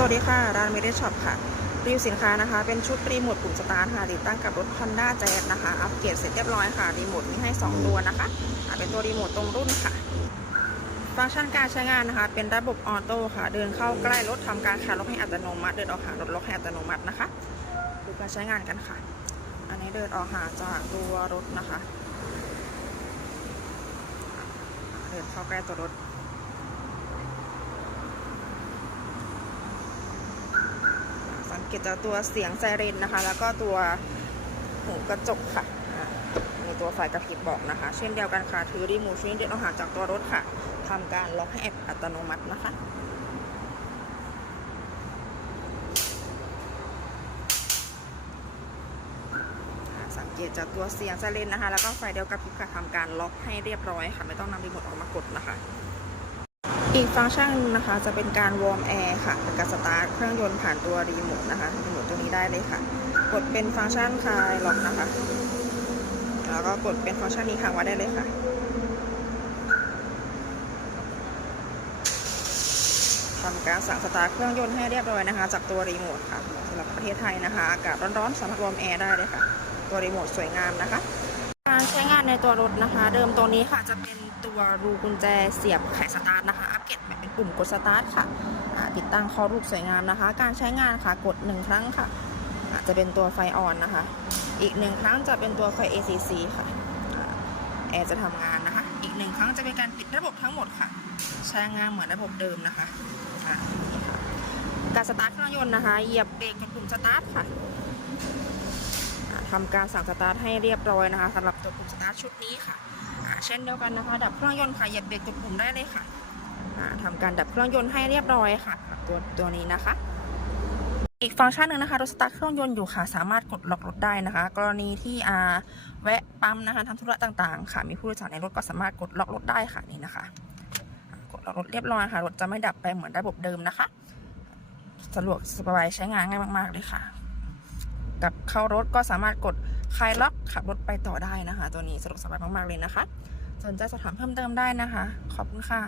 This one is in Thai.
สวัสดีค่ะ ร้านเมดช็อปค่ะ รีวิวสินค้านะคะ เป็นชุดรีโมทปุ่มสตาร์ทค่ะ ติดตั้งกับรถ Honda Jazz นะคะ อัปเกรดเสร็จเรียบร้อยค่ะ รีโมทมีให้ 2 ตัวนะคะอ่าเป็นตัวรีโมทตรงรุ่นค่ะ ฟังก์ชันการใช้งานนะคะ เป็นระบบออโต้ค่ะ เดินเข้าใกล้รถทำการคลายล็อกให้อัตโนมัติ เดินออกหารถล็อกให้อัตโนมัตินะคะ ดูการใช้งานกันค่ะ อันนี้เดินออกหาจากตัวรถนะคะ เดินเข้าใกล้ตัวรถ สัง เกตจากตัวเสียงไซเรนนะคะ แล้วก็ตัวหูกระจกค่ะมีตัวไฟกระพริบบอกนะคะ เช่นเดียวกันค่ะถือรีโมทชนิดเด็ดเอาหางจากตัวรถค่ะทำการล็อกให้แอปอัตโนมัตินะคะสังเกตจากตัวเสียงไซเรนนะคะ แล้วก็ไฟเดียวกระพริบค่ะทำการล็อกให้เรียบร้อยค่ะ ไม่ต้องนำรีโมทออกมากดนะคะ อีกฟังก์ชันหนึ่งนะคะจะเป็นการวอร์มแอร์ค่ะเป็นการสตาร์ทเครื่องยนต์ผ่านตัวรีโมทนะคะรีโมทตัวนี้ได้เลยค่ะ กดเป็นฟังก์ชันคลายล็อกนะคะ แล้วก็กดเป็นฟังก์ชันนี้ค้างไว้ได้เลยค่ะทำการสั่งสตาร์ทเครื่องยนต์ให้เรียบร้อยนะคะ จากตัวรีโมทค่ะสำหรับประเทศไทยนะคะ อากาศร้อนๆสามารถวอร์มแอร์ได้เลยค่ะ ตัวรีโมทสวยงามนะคะ การใช้งานในตัวรถนะคะ เดิมตัวนี้ค่ะจะเป็นตัวรูกุญแจเสียบไขสตาร์ทนะคะ อัปเกรดเป็นปุ่มกดสตาร์ทค่ะติดตั้งข้อรูปสวยงามนะคะ การใช้งานค่ะกดหนึ่งครั้งค่ะจะเป็นตัวไฟออนนะคะ อีกหนึ่งครั้งจะเป็นตัวไฟ ACC ค่ะแอร์จะทำงานนะคะ อีกหนึ่งครั้งจะเป็นการปิดระบบทั้งหมดค่ะ ใช้งานเหมือนระบบเดิมนะคะอ่านี่ค่ะการสตาร์ทเครื่องยนต์นะคะ เหยียบเบรกกดปุ่มสตาร์ทค่ะ ทำการสั่งสตาร์ทให้เรียบร้อยนะคะสำหรับตัวปุ่มสตาร์ทชุดนี้ค่ะเช่นเดียวกันนะคะ ดับเครื่องยนต์ค่ะหยียบเบรกกดปุ่มได้เลยค่ะอ่าทำการดับเครื่องยนต์ให้เรียบร้อยค่ะกับตัวตัวนี้นะคะ อีกฟังก์ชันหนึ่งนะคะรถสตาร์ทเครื่องยนต์อยู่ค่ะ สามารถกดล็อกรถได้นะคะ กรณีที่อาแวะปั๊มนะคะทำธุระต่างๆ ค่ะ มีผู้โดยสารในรถก็สามารถกดล็อกรถได้ค่ะนี่นะคะ กดล็อกรถเรียบร้อยค่ะรถจะไม่ดับไปเหมือนระบบเดิมนะคะ สะดวกสบายใช้งานง่ายมากๆเลยค่ะ กับเข้ารถก็สามารถกดคลายล็อกขับรถไปต่อได้นะคะ ตัวนี้สะดวกสบายมากๆเลยนะคะ สนใจสอบถามเพิ่มเติมได้นะคะ ขอบคุณค่ะ